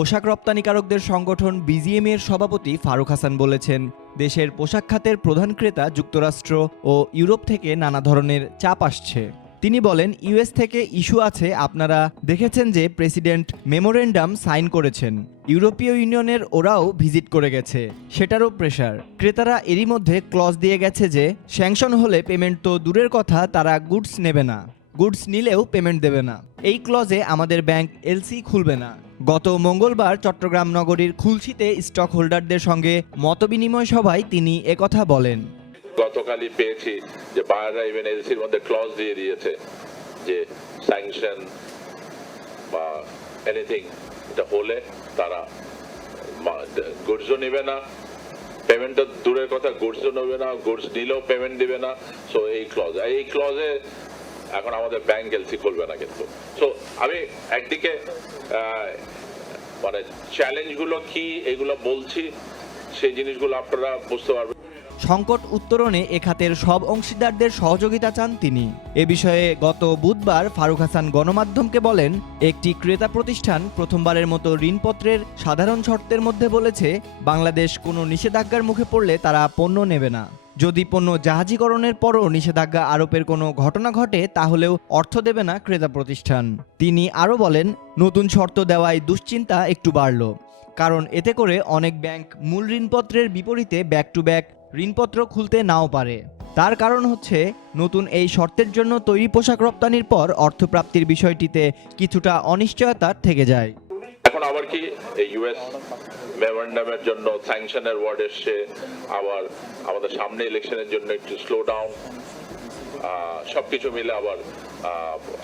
পোশাক রপ্তানিকারকদের সংগঠন বিজিএমইএর সভাপতি ফারুক হাসান বলেছেন, দেশের পোশাক খাতের প্রধান ক্রেতা যুক্তরাষ্ট্র ও ইউরোপ থেকে নানা ধরনের চাপ আসছে। তিনি বলেন, ইউএস থেকে ইস্যু আছে, আপনারা দেখেছেন যে প্রেসিডেন্ট মেমোরেন্ডাম সাইন করেছেন, ইউরোপীয় ইউনিয়নের ওরাও ভিজিট করে গেছে, সেটারও প্রেশার। ক্রেতারা এরই মধ্যে ক্লজ দিয়ে গেছে যে স্যাংশন হলে পেমেন্ট তো দূরের কথা, তারা গুডস নেবে না, গুডস নিলেও পেমেন্ট দেবে না। এই ক্লজে আমাদের ব্যাংক এলসি খুলবে না। গত মঙ্গলবার চট্টগ্রাম নগরীর খুলশীতে স্টক হোল্ডারদের সঙ্গে মতবিনিময় সভায় তিনি একথা বলেন। গতকালই পেয়েছি যে বায়াররা ইভেন এলসির মধ্যে ক্লজ দিয়ে দিয়েছে যে স্যাংশন বা এনিথিং এটা হলে তারা গুডসও নেবে না, পেমেন্ট তো দূরের কথা, গুডসও নেবে না, গুডস নিলেও পেমেন্ট দিবে না। সো এই ক্লজে এখন আমাদের ব্যাংক এলসি খুলবে না। কিন্তু সো আমি একদিকে মানে চ্যালেঞ্জগুলো কি এগুলো বলছি, সেই জিনিসগুলো আপনারা বুঝতে পারবেন। সংকট উত্তরণে এ খাতের সব অংশীদারদের সহযোগিতা চান তিনি। এ বিষয়ে গত বুধবার ফারুক হাসান গণমাধ্যমকে বলেন, একটি ক্রেতা প্রতিষ্ঠান প্রথমবারের মতো ঋণপত্রের সাধারণ শর্তের মধ্যে বলেছে, বাংলাদেশ কোনো নিষেধাজ্ঞার মুখে পড়লে তারা পণ্য নেবে না। যদি পণ্য জাহাজীকরণের পরও নিষেধাজ্ঞা আরোপের কোনো ঘটনা ঘটে, তাহলেও অর্থ দেবে না ক্রেতা প্রতিষ্ঠান। তিনি আরও বলেন, নতুন শর্ত দেওয়ায় দুশ্চিন্তা একটু বাড়ল, কারণ এতে করে অনেক ব্যাংক মূল ঋণপত্রের বিপরীতে ব্যাক টু ব্যাক ঋণপত্র খুলতে নাও পারে। তার কারণ হচ্ছে, নতুন এই শর্তের জন্য তৈরি পোশাক রপ্তানির পর অর্থপ্রাপ্তির বিষয়টিতে কিছুটা অনিশ্চয়তা থেকে যায়। এখন আবার কি ইউএস মেমোরেন্ডামের জন্য স্যাংশনের ওয়ার্ড এসছে, আবার আমাদের সামনে ইলেকশনের জন্য একটু স্লো ডাউন, সবকিছু মিলে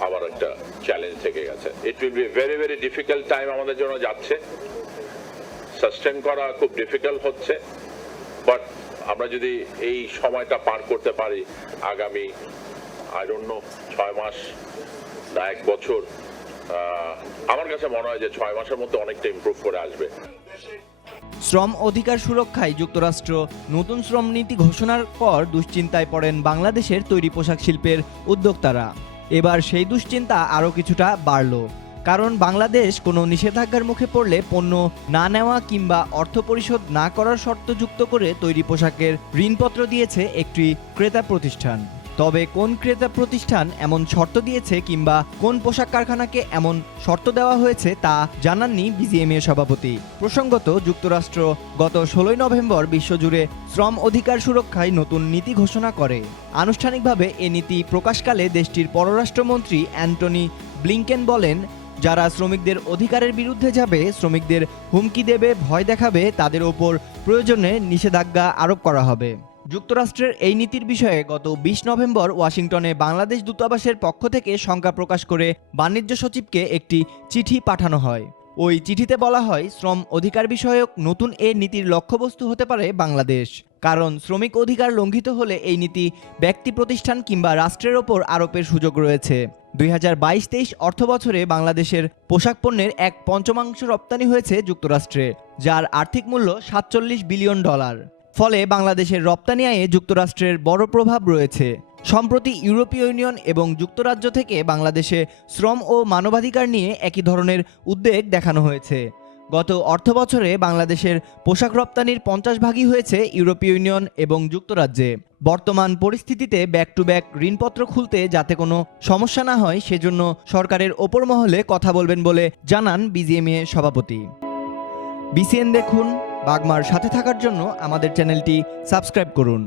আবার একটা চ্যালেঞ্জ থেকে গেছে। It will be very very difficult time আমাদের জন্য যাচ্ছে, সাস্টেন করা খুব ডিফিকাল্ট হচ্ছে। বাট আমরা যদি এই সময়টা পার করতে পারি, আগামী আই ডোন্ট নো 6 মাস না 1 বছর, আমার কাছে মনে হয় যে 6 মাসের মধ্যে অনেকটা ইমপ্রুভ করে আসবে। শ্রম অধিকার সুরক্ষায় যুক্তরাষ্ট্র নতুন শ্রম নীতি ঘোষণার পর দুশ্চিন্তায় পড়েন বাংলাদেশের তৈরি পোশাক শিল্পের উদ্যোক্তারা। এবার সেই দুশ্চিন্তা আরও কিছুটা বাড়ল, কারণ বাংলাদেশ কোনো নিষেধাজ্ঞার মুখে পড়লে পণ্য না নেওয়া কিংবা অর্থ পরিশোধ না করার শর্ত যুক্ত করে তৈরি পোশাকের ঋণপত্র দিয়েছে একটি ক্রেতা প্রতিষ্ঠান। তবে কোন ক্রেতা প্রতিষ্ঠান এমন শর্ত দিয়েছে কিংবা কোন পোশাক কারখানাকে এমন শর্ত দেওয়া হয়েছে তা জানাননি বিজিএমইএ সভাপতি। প্রসঙ্গত, যুক্তরাষ্ট্র গত 16 নভেম্বর বিশ্বজুড়ে শ্রম অধিকার সুরক্ষায় নতুন নীতি ঘোষণা করে। আনুষ্ঠানিকভাবে এ নীতি প্রকাশকালে দেশটির পররাষ্ট্রমন্ত্রী অ্যান্টনি ব্লিংকেন বলেন, যারা শ্রমিকদের অধিকারের বিরুদ্ধে যাবে, শ্রমিকদের হুমকি দেবে, ভয় দেখাবে, তাদের ওপর প্রয়োজনে নিষেধাজ্ঞা আরোপ করা হবে। যুক্তরাষ্ট্রের এই নীতির বিষয়ে গত 20 নভেম্বর ওয়াশিংটনে বাংলাদেশ দূতাবাসের পক্ষ থেকে শঙ্কা প্রকাশ করে বাণিজ্য সচিবকে একটি চিঠি পাঠানো হয়। ওই চিঠিতে বলা হয়, শ্রম অধিকার বিষয়ক নতুন এ নীতির লক্ষ্যবস্তু হতে পারে বাংলাদেশ, কারণ শ্রমিক অধিকার লঙ্ঘিত হলে এই নীতি ব্যক্তি, প্রতিষ্ঠান কিংবা রাষ্ট্রের ওপর আরোপের সুযোগ রয়েছে। 2022-23 অর্থবছরে বাংলাদেশের পোশাক পণ্যের 1/5 রপ্তানি হয়েছে যুক্তরাষ্ট্রে, যার আর্থিক মূল্য $47 বিলিয়ন। ফলে বাংলাদেশের রপ্তানি আয়ে যুক্তরাষ্ট্রের বড় প্রভাব রয়েছে। সম্প্রতি ইউরোপীয় ইউনিয়ন এবং যুক্তরাজ্য থেকে বাংলাদেশে শ্রম ও মানবাধিকার নিয়ে একই ধরনের উদ্বেগ দেখানো হয়েছে। গত অর্থবছরে বাংলাদেশের পোশাক রপ্তানির 50 ভাগই হয়েছে ইউরোপীয় ইউনিয়ন এবং যুক্তরাজ্যে। বর্তমান পরিস্থিতিতে ব্যাক টু ব্যাক ঋণপত্র খুলতে যাতে কোনো সমস্যা না হয়, সেজন্য সরকারের ওপর মহলে কথা বলবেন বলে জানান বিজিএমইএ সভাপতি। বিসিএন দেখুন। বাগমার সাথে থাকার জন্য আমাদের চ্যানেলটি সাবস্ক্রাইব করুন।